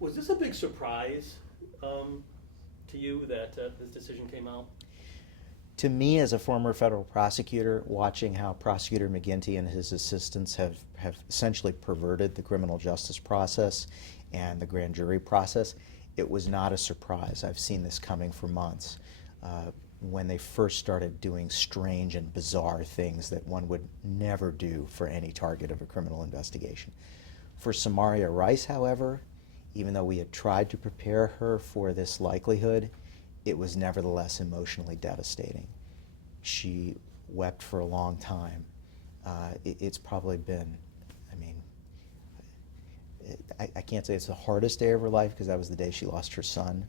Was this a big surprise to you that this decision came out? To me, as a former federal prosecutor, watching how Prosecutor McGinty and his assistants have essentially perverted the criminal justice process and the grand jury process, it was not a surprise. I've seen this coming for months. When they first started doing strange and bizarre things that one would never do for any target of a criminal investigation. For Samaria Rice, however, even though we had tried to prepare her for this likelihood, it was nevertheless emotionally devastating. She wept for a long time. It's probably been, I mean, I can't say it's the hardest day of her life because that was the day she lost her son,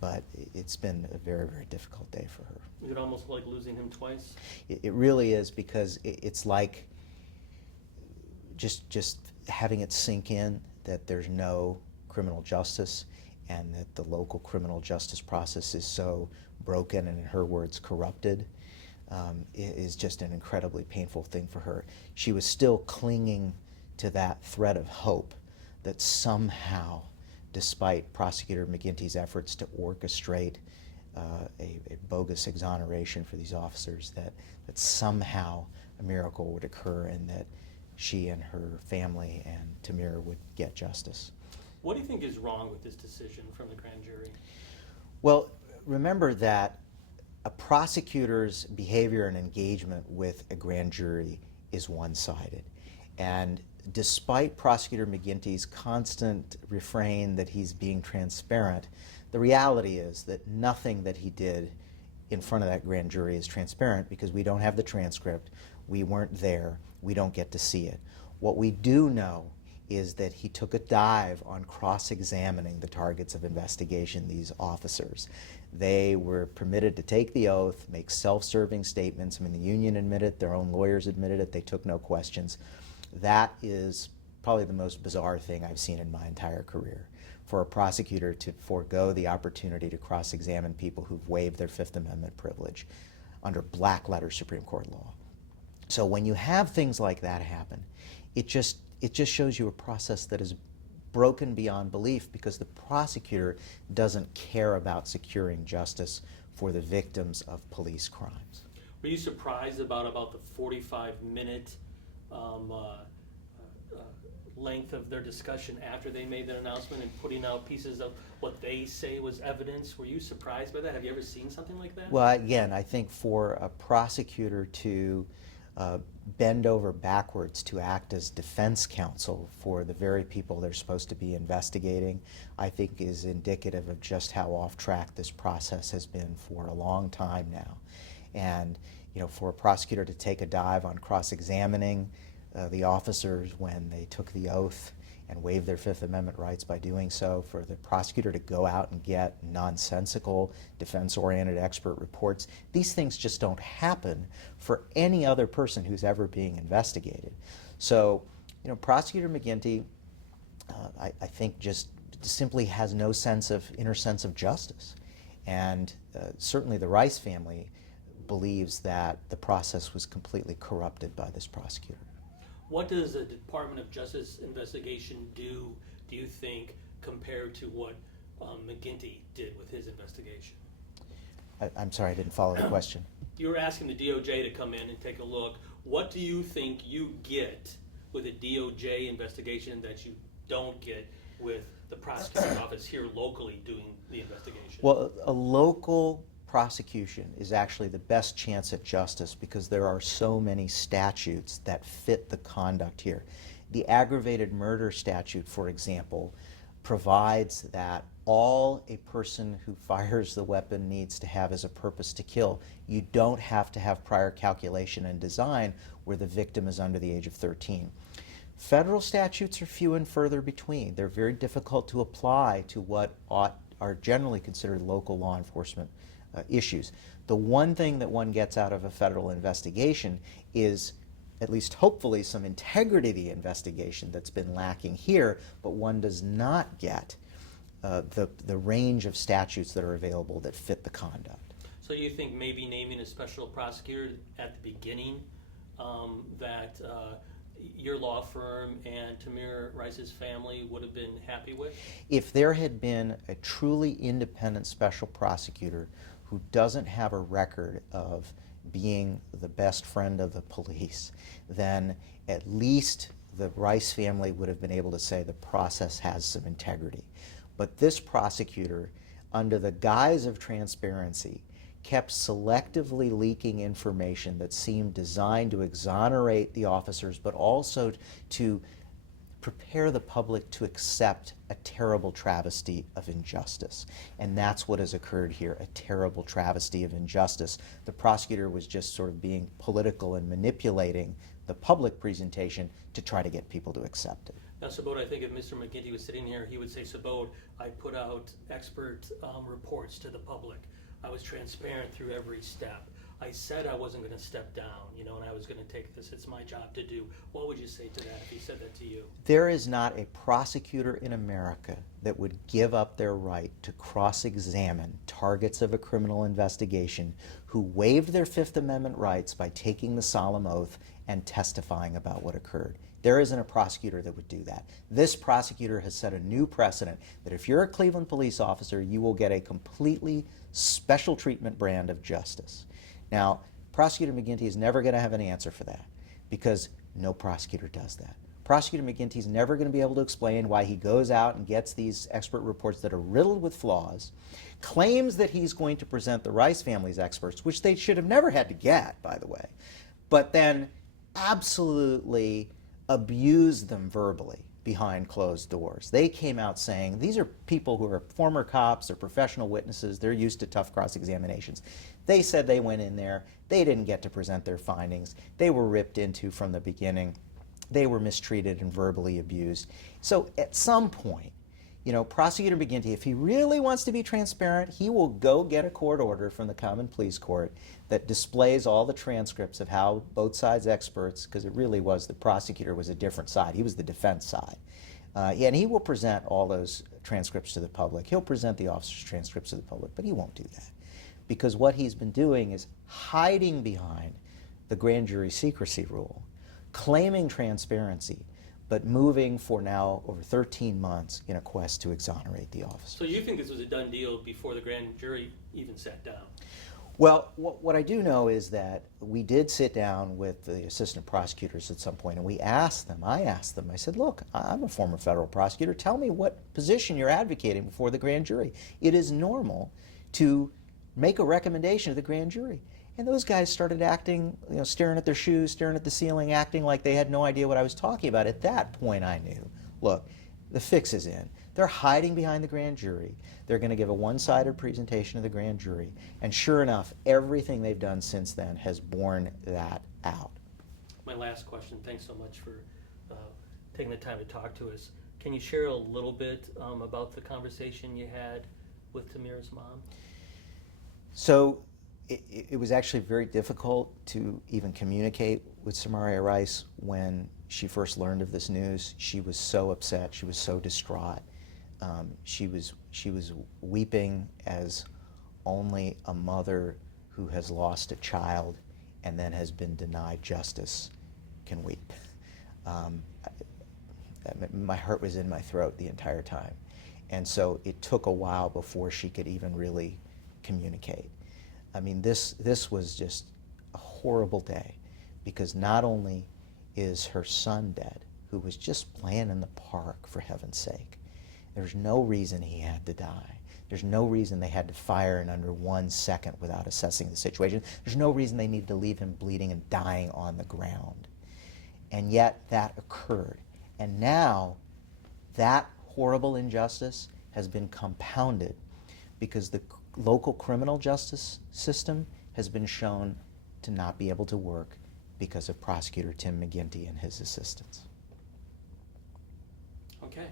but it's been a very, very difficult day for her. Is it almost like losing him twice? It really is, because it's like just having it sink in that there's no criminal justice and that the local criminal justice process is so broken and, in her words, corrupted, is just an incredibly painful thing for her. She was still clinging to that thread of hope that somehow, despite Prosecutor McGinty's efforts to orchestrate a bogus exoneration for these officers, that somehow a miracle would occur and that she and her family and Tamir would get justice. What do you think is wrong with this decision from the grand jury? Well, remember that a prosecutor's behavior and engagement with a grand jury is one-sided. And despite Prosecutor McGinty's constant refrain that he's being transparent, the reality is that nothing that he did in front of that grand jury is transparent because we don't have the transcript, we weren't there, we don't get to see it. What we do know is that he took a dive on cross-examining the targets of investigation, these officers. They were permitted to take the oath, make self-serving statements. I mean, the union admitted it, their own lawyers admitted it, they took no questions. That is probably the most bizarre thing I've seen in my entire career, for a prosecutor to forego the opportunity to cross-examine people who've waived their Fifth Amendment privilege under black-letter Supreme Court law. So when you have things like that happen, it just shows you a process that is broken beyond belief because the prosecutor doesn't care about securing justice for the victims of police crimes. Were you surprised about the 45-minute length of their discussion after they made that announcement and putting out pieces of what they say was evidence? Were you surprised by that? Have you ever seen something like that? Well, again, I think for a prosecutor to bend over backwards to act as defense counsel for the very people they're supposed to be investigating, I think is indicative of just how off track this process has been for a long time now. And for a prosecutor to take a dive on cross-examining the officers when they took the oath and waived their Fifth Amendment rights by doing so, for the prosecutor to go out and get nonsensical, defense-oriented expert reports, these things just don't happen for any other person who's ever being investigated. So, Prosecutor McGinty, I think, just simply has no inner sense of justice. And certainly the Rice family believes that the process was completely corrupted by this prosecutor. What does a Department of Justice investigation do you think, compared to what McGinty did with his investigation? I'm sorry, I didn't follow the question. You were asking the DOJ to come in and take a look. What do you think you get with a DOJ investigation that you don't get with the prosecutor's office here locally doing the investigation? Well, a local prosecution is actually the best chance at justice because there are so many statutes that fit the conduct here. The aggravated murder statute, for example, provides that all a person who fires the weapon needs to have is a purpose to kill. You don't have to have prior calculation and design where the victim is under the age of 13. Federal statutes are few and further between. They're very difficult to apply to what are generally considered local law enforcement issues. The one thing that one gets out of a federal investigation is, at least hopefully, some integrity of the investigation that's been lacking here, but one does not get the range of statutes that are available that fit the conduct. So you think maybe naming a special prosecutor at the beginning that your law firm and Tamir Rice's family would have been happy with? If there had been a truly independent special prosecutor who doesn't have a record of being the best friend of the police, then at least the Rice family would have been able to say the process has some integrity. But this prosecutor, under the guise of transparency, kept selectively leaking information that seemed designed to exonerate the officers, but also to prepare the public to accept a terrible travesty of injustice. And that's what has occurred here, a terrible travesty of injustice. The prosecutor was just sort of being political and manipulating the public presentation to try to get people to accept it. Now, Subodh, I think if Mr. McGinty was sitting here, he would say, Subodh, I put out expert reports to the public. I was transparent through every step. I said I wasn't going to step down, and I was going to take this. It's my job to do. What would you say to that if he said that to you? There is not a prosecutor in America that would give up their right to cross-examine targets of a criminal investigation who waived their Fifth Amendment rights by taking the solemn oath and testifying about what occurred. There isn't a prosecutor that would do that. This prosecutor has set a new precedent that if you're a Cleveland police officer, you will get a completely special treatment brand of justice. Now, Prosecutor McGinty is never going to have an answer for that because no prosecutor does that. Prosecutor McGinty is never going to be able to explain why he goes out and gets these expert reports that are riddled with flaws, claims that he's going to present the Rice family's experts, which they should have never had to get, by the way, but then absolutely abused them verbally behind closed doors. They came out saying, these are people who are former cops or professional witnesses, they're used to tough cross-examinations. They said they went in there, they didn't get to present their findings, they were ripped into from the beginning, they were mistreated and verbally abused. So at some point, Prosecutor McGinty, if he really wants to be transparent, he will go get a court order from the Common Pleas Court that displays all the transcripts of how both sides' experts, because it really was the prosecutor was a different side, he was the defense side. And he will present all those transcripts to the public. He'll present the officers' transcripts to the public, but he won't do that. Because what he's been doing is hiding behind the grand jury secrecy rule, claiming transparency, but moving for now over 13 months in a quest to exonerate the officer. So you think this was a done deal before the grand jury even sat down? Well, what I do know is that we did sit down with the assistant prosecutors at some point, and I asked them, I said, look, I'm a former federal prosecutor, tell me what position you're advocating before the grand jury. It is normal to make a recommendation to the grand jury. And those guys started acting, staring at their shoes, staring at the ceiling, acting like they had no idea what I was talking about. At that point, I knew, look, the fix is in. They're hiding behind the grand jury. They're going to give a one-sided presentation to the grand jury. And sure enough, everything they've done since then has borne that out. My last question, thanks so much for taking the time to talk to us. Can you share a little bit about the conversation you had with Tamir's mom? So it was actually very difficult to even communicate with Samaria Rice when she first learned of this news. She was so upset. She was so distraught. She was weeping as only a mother who has lost a child and then has been denied justice can weep. My heart was in my throat the entire time. And so it took a while before she could even really communicate. I mean, this was just a horrible day because not only is her son dead, who was just playing in the park, for heaven's sake. There's no reason he had to die. There's no reason they had to fire in under 1 second without assessing the situation. There's no reason they needed to leave him bleeding and dying on the ground. And yet that occurred. And now that horrible injustice has been compounded because the local criminal justice system has been shown to not be able to work because of Prosecutor Tim McGinty and his assistants. Okay.